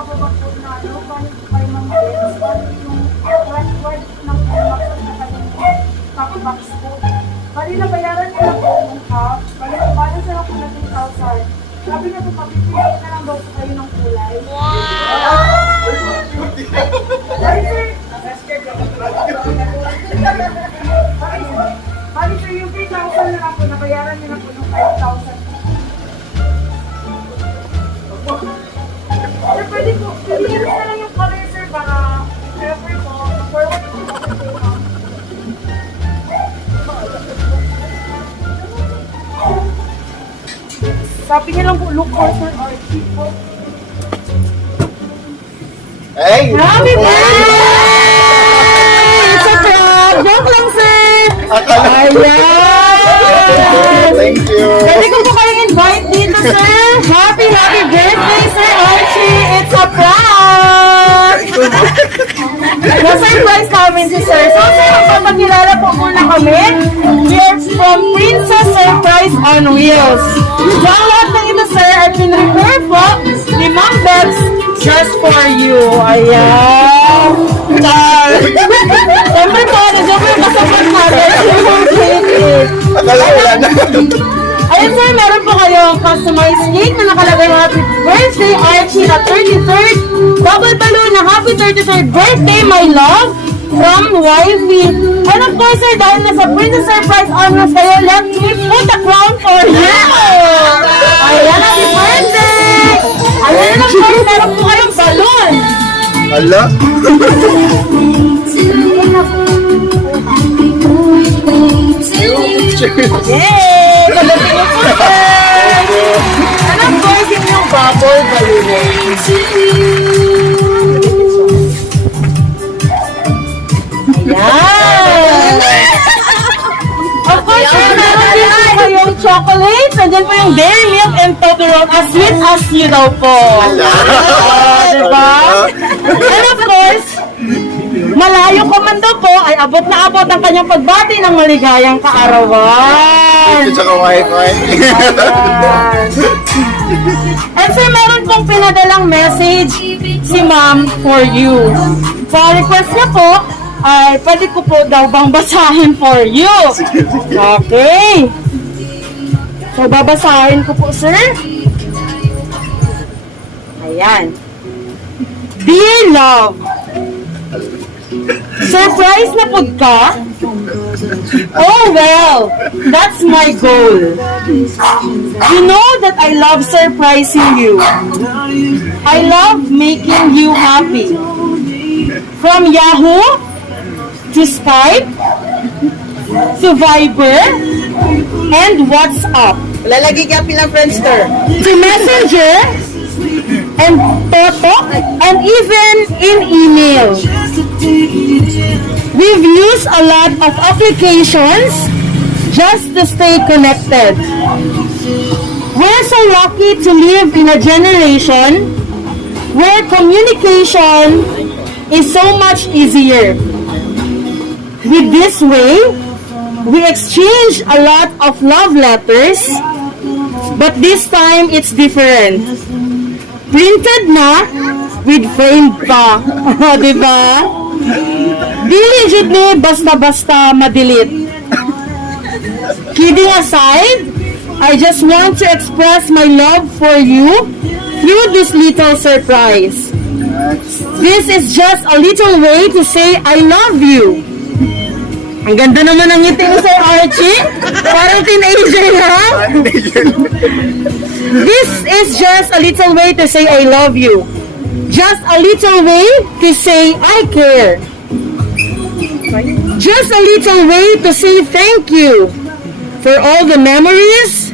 nakababa po na ano, balik po kayo mga beds, balik yung word ng maxon na kanyang copybox po. Bali na bayaran niya na po yung half, bali na balance na lang po na 3,000. Sabi niya po, papipili na lang daw po kayo ng kulay. Bali sir, bali sir, yung 3,000 na lang po, nabayaran niya na po ng 5,000. Sir, pwede po, piliin na lang yung color sir, para prefer po, forward po po kasi sabi niya lang po, look for sir, or cheap po. Hey! Happy birthday! It's a prank! Joke lang sir! Ayan! Thank you! Pwede ko po kayong invite dito, sir. Happy birthday, Sir Archie. It's a prank. Na-surprise namin si Sir. So, sir, papakilala po muna kami. We are from Princess Surprise on Wheels. So, ang lahat ng ito, sir, ay pinrepare po ni Ma'am Bebs just for you. Ayan. Char! Siyempre po, na-siyempre kasapot natin. Akala ko wala na. Ayun sir, meron po kayong customized cake na nakalagay ng happy birthday Archie na 33rd. Double balloon na happy 33rd birthday, my love, from Wifey. And of course sir, dahil nasa Princess Surprise honors kayo, let me put a crown for you. Ayan, happy birthday! Ayan, of course, meron po kayong balloon. Hala? Yay! Pagdating mo po sir! And of course, yun yung bubble balloon. Ayan! Of course, sir, meron din po kayong chocolates. Nandiyan po yung Dairy Milk and Toblerone, as sweet as you daw po. Diba? And of course, malayo ko man daw po ay abot na abot ang kanyang pagbati ng maligayang kaarawan. Ito tsaka wifi. And sir, meron pong pinadalang message si ma'am for you. So, request niya po, ay pwede ko po daw bang basahin for you. Okay. So, babasahin ko po, sir. Ayan. Dear love, surprise na po ka? Oh well, that's my goal. You know that I love surprising you. I love making you happy. From Yahoo to Skype to Viber and WhatsApp. Lalagay ka pilang Friendster. To Messenger and Toto and even in email. We've used a lot of applications just to stay connected. We're so lucky to live in a generation where communication is so much easier. With this way, we exchange a lot of love letters, but this time it's different. Printed na with framed pa. Diba? Dili jud ni basta-basta madelete. Kidding aside, I just want to express my love for you through this little surprise. This is just a little way to say I love you. Ang ganda naman ng ngiti mo, Sir Archie. Parang teenager ha? This is just a little way to say I love you. Just a little way to say I care. Just a little way to say thank you for all the memories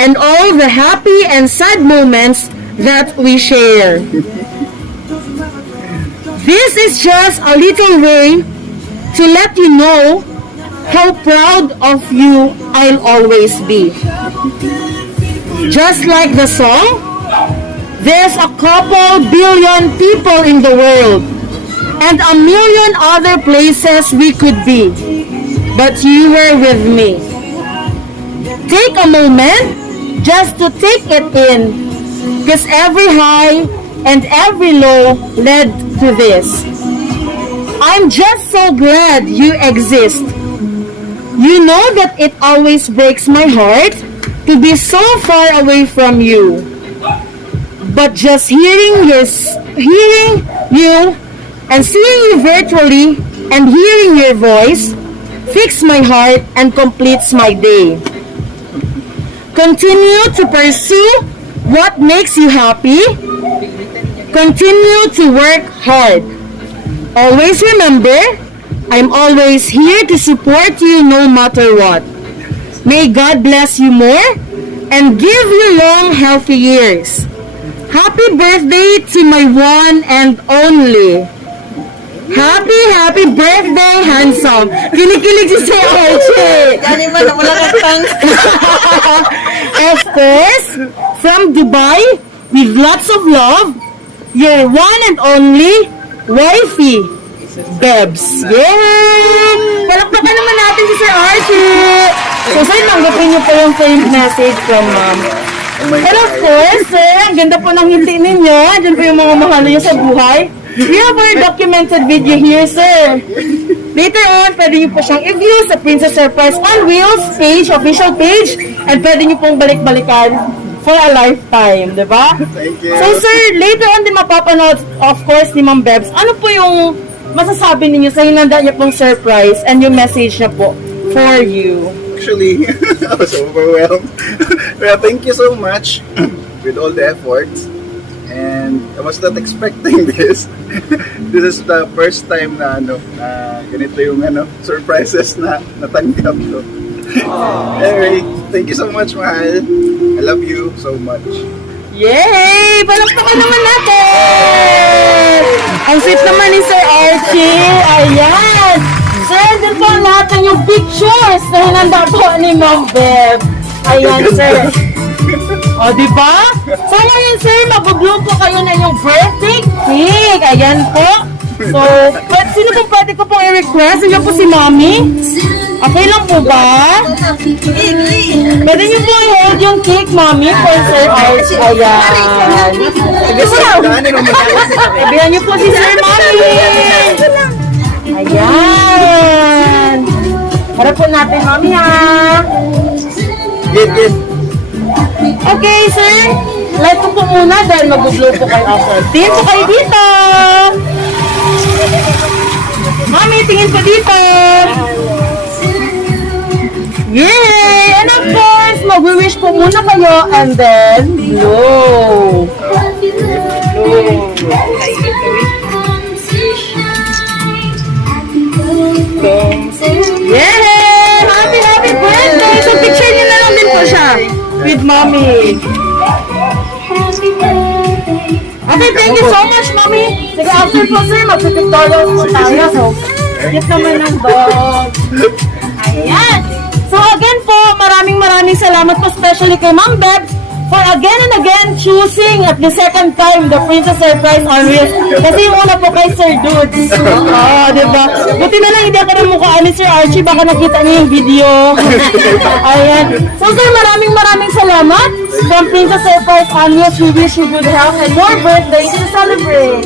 and all the happy and sad moments that we share. This is just a little way to let you know how proud of you I'll always be. Just like the song, there's a couple billion people in the world and a million other places we could be, but you were with me. Take a moment just to take it in, because every high and every low led to this. I'm just so glad you exist. You know that it always breaks my heart to be so far away from you. But just hearing you and seeing you virtually and hearing your voice fix my heart and completes my day. Continue to pursue what makes you happy. Continue to work hard. Always remember, I'm always here to support you no matter what. May God bless you more and give you long, healthy years. Happy birthday to my one and only. Happy birthday, handsome. Kinikilig si Sir Archie. Gani man, wala kang thanks. Of course, from Dubai, with lots of love, your one and only wifey, Bebs. Yay! Palakpakan naman natin si Sir Archie. So, sir, tanggapin niyo po yung framed message from ma'am. Oh my And of God. course, sir, ang ganda po ng ngiti ninyo. Diyan po yung mga mahal niyo sa buhay. We have our documented video here, sir. Later on, pwede niyo po siyang i-view sa Princess Surprise on Wheels page, official page, and pwede niyo pong balik-balikan for a lifetime, di ba? Thank you. So, sir, later on din mapapanood, of course, ni Ma'am Bebs. Ano po yung masasabi ninyo sa hinanda niya pong surprise and yung message niya po for you? Actually, I was overwhelmed. Well, thank you so much with all the efforts. And I was not expecting this. This is the first time na ganito yung surprises na natanggap ko. Anyway, thank you so much, mahal. I love you so much. Yay! Palakpakan naman natin! Ang sweet naman ni Sir Archie. Ayan! Sir, dito po lahat ng yung pictures na hinanda po ni Ma'am Beb. Ayan, sir. O, diba? So, ngayon, sir, mag-blow po kayo na yung birthday cake. Ayan po. So, sino po pwede ko pong i-request? Nandiyan po si Mami. Okay lang po ba? Pwede niyo po i-hold yung cake, Mami, for Sir Archie. Ayan. Ibihan niyo po si Sir Mami. Ayan. Harap po natin, Mami, ha? Good. Okay, sir. Light ko po muna dahil mag-blow po kayo after. Tingin po kayo dito. Mami, tingin po dito. Yay! And of course, mag-wish po muna kayo and then blow. Yay! Happy birthday! So, picture niyo na lang din po siya with Mommy. Okay, thank you so much, Mommy. Sige, after po, sir, mag-pictorial po tayo. So, cute naman ng dog. Ayan. So, again po, maraming salamat po, especially kay Ma'am Beb, for again and again choosing at the second time the Princess Surprise on Wheels. Kasi yung una po kay Sir Dudes. Diba? Buti na lang hindi ako na mukhaan ni Sir Archie, baka nakita niyo yung video. Ayan. So sir, maraming salamat from Princess Surprise on Wheels. We wish you good health and more birthdays to celebrate.